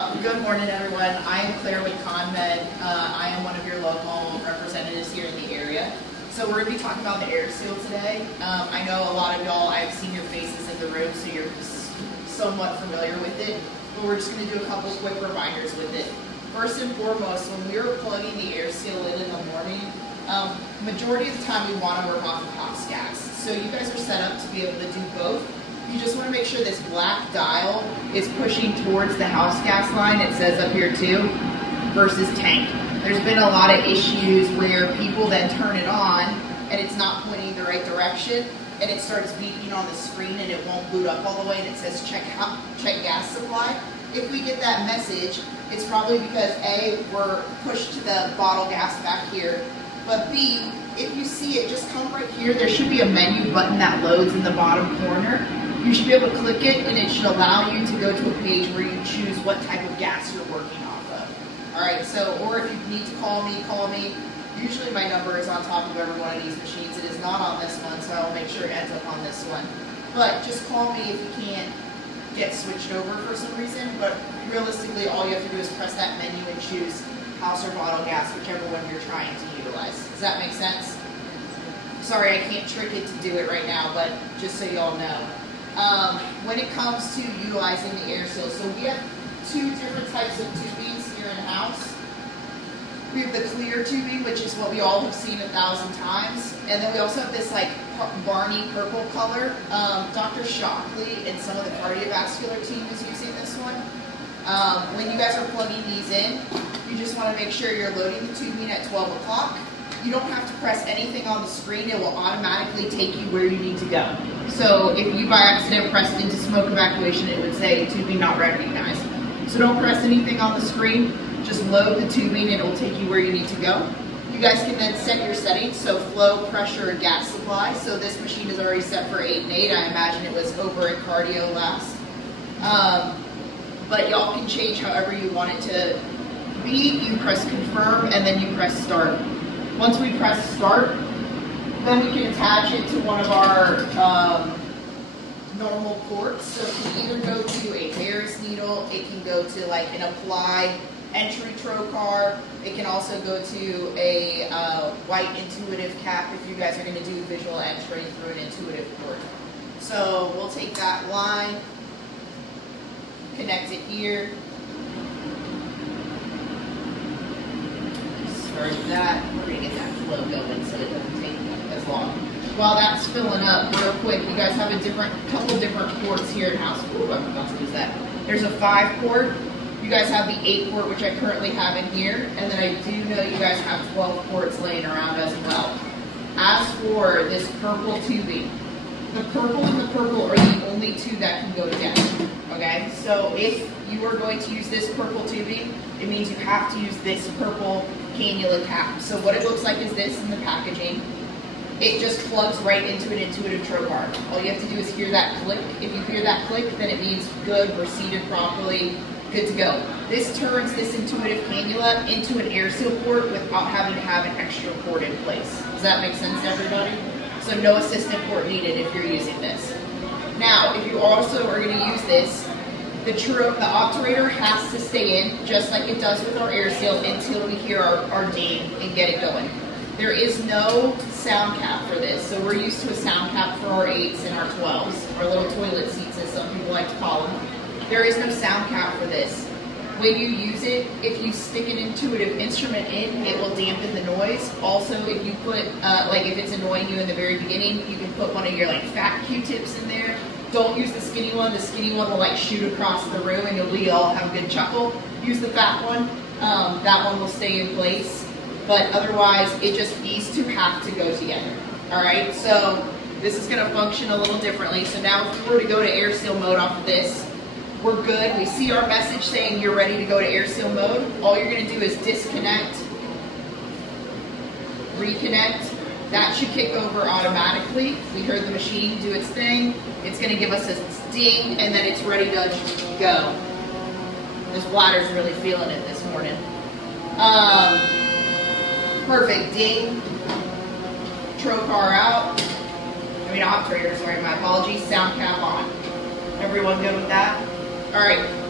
Good morning, everyone. I am Claire with ConMed. I am one of your local representatives here in the area. So we're going to be talking about the air seal today. I know a lot of y'all, I've seen your faces in the room, so you're somewhat familiar with it. But we're just going to do a couple quick reminders with it. First and foremost, when we're plugging the air seal in the morning, majority of the time we want to work off of house gas. So you guys are set up to be able to do both. You just want to make sure this black dial is pushing towards the house gas line, it says up here too, versus tank. There's been a lot of issues where people then turn it on and it's not pointing the right direction and it starts beeping on the screen and it won't boot up all the way and it says check gas supply. If we get that message, it's probably because A, we're pushed to the bottle gas back here, but B, if you see it, just come right here. There should be a menu button that loads in the bottom corner. You should be able to click it and it should allow you to go to a page where you choose what type of gas you're working off of. Alright, so, or if you need to call me, call me. Usually my number is on top of every one of these machines. It is not on this one, so I will make sure it ends up on this one. But just call me if you can't get switched over for some reason, but realistically all you have to do is press that menu and choose house or bottle gas, whichever one you're trying to utilize. Does that make sense? Sorry, I can't trick it to do it right now, but just so y'all know. When it comes to utilizing the air seal, so we have two different types of tubings here in the house. We have the clear tubing, which is what we all have seen 1,000 times, and then we also have this like Barney purple color. Dr. Shockley and some of the cardiovascular team is using this one. When you guys are plugging these in, you just want to make sure you're loading the tubing at 12 o'clock. You don't have to press anything on the screen. It will automatically take you where you need to go. So if you by accident pressed into smoke evacuation, it would say tubing not recognized. So don't press anything on the screen. Just load the tubing and it will take you where you need to go. You guys can then set your settings, so flow, pressure, and gas supply. So this machine is already set for 8 and 8. I imagine it was over in cardio last. But y'all can change however you want it to be. You press confirm and then you press start. Once we press start, then we can attach it to one of our normal ports. So it can either go to a Harris needle, it can go to like an applied entry trocar, it can also go to a white intuitive cap if you guys are going to do visual entry through an intuitive port. So we'll take that line, connect it here. Start that. We're going to get that flow going so it doesn't take as long. While that's filling up real quick, you guys have a couple different ports here in house. Ooh, I'm about to use that. There's a 5 port. You guys have the 8 port, which I currently have in here. And then I do know you guys have 12 ports laying around as well. As for this purple tubing, the purple and the purple are the only two that can go together. Okay, so if you are going to use this purple tubing, it means you have to use this purple cannula cap. So what it looks like is this in the packaging. It just plugs right into an intuitive trocar. All you have to do is hear that click. If you hear that click, then it means good, we're seated properly, good to go. This turns this intuitive cannula into an air seal port without having to have an extra port in place. Does that make sense to everybody? So no assistant port needed if you're using this. Now, if you also are going to use this, the obturator has to stay in, just like it does with our air seal, until we hear our ding and get it going. There is no sound cap for this, so we're used to a sound cap for our 8s and our 12s, our little toilet seats as some people like to call them. There is no sound cap for this. When you use it, if you stick an intuitive instrument in, it will dampen the noise. Also, if you put, if it's annoying you in the very beginning, you can put one of your fat Q-tips in there. Don't use the skinny one. The skinny one will shoot across the room and you'll all have a good chuckle. Use the fat one. That one will stay in place. But otherwise, these two have to go together. Alright, so this is going to function a little differently. So now if we were to go to air seal mode off of this, we're good. We see our message saying you're ready to go to air seal mode. All you're going to do is disconnect, reconnect. That should kick over automatically. We heard the machine do its thing. It's going to give us a ding, and then it's ready to go. This bladder's really feeling it this morning. Perfect. Ding. Trocar out. Operator, sorry, my apologies. Sound cap on. Everyone good with that? All right.